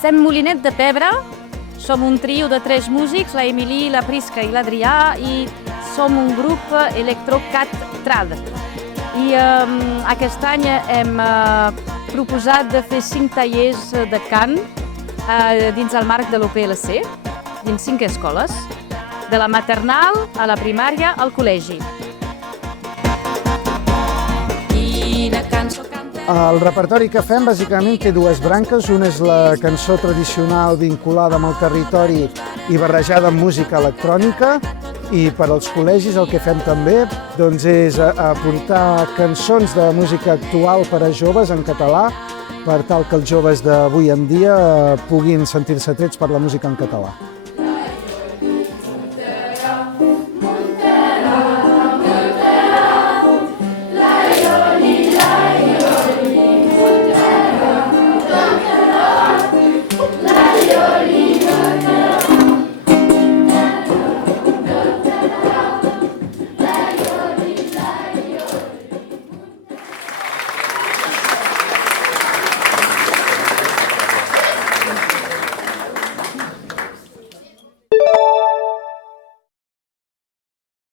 Sem Molinet de Pebre, som un trio de 3 músics, la Emily, la Prisca i l'Adrià, i som un grup electrocat trad. I aquest any hem proposat de fer 5 tallers de cant dins el marc de l'OPLC, dins 5 escoles, de la maternal a la primària al col·legi. El repertori que fem bàsicament té 2 branques. Una és la cançó tradicional vinculada amb el territori i barrejada amb música electrònica. I per als col·legis el que fem també és aportar cançons de música actual per a joves en català, per tal que els joves d'avui en dia puguin sentir-se atrets per la música en català.